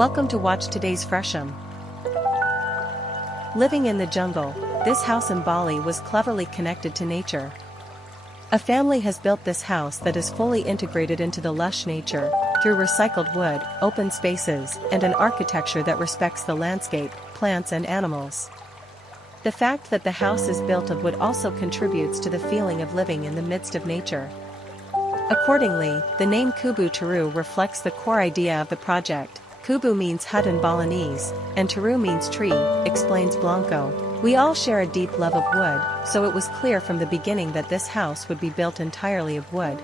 Welcome to watch today's Fresham. Living in the jungle, this house in Bali was cleverly connected to nature. A family has built this house that is fully integrated into the lush nature, through recycled wood, open spaces, and an architecture that respects the landscape, plants and animals. The fact that the house is built of wood also contributes to the feeling of living in the midst of nature. Accordingly, the name Kubu Teru reflects the core idea of the project. Kubu means hut in Balinese, and Teru means tree, explains Blanco. We all share a deep love of wood, so it was clear from the beginning that this house would be built entirely of wood.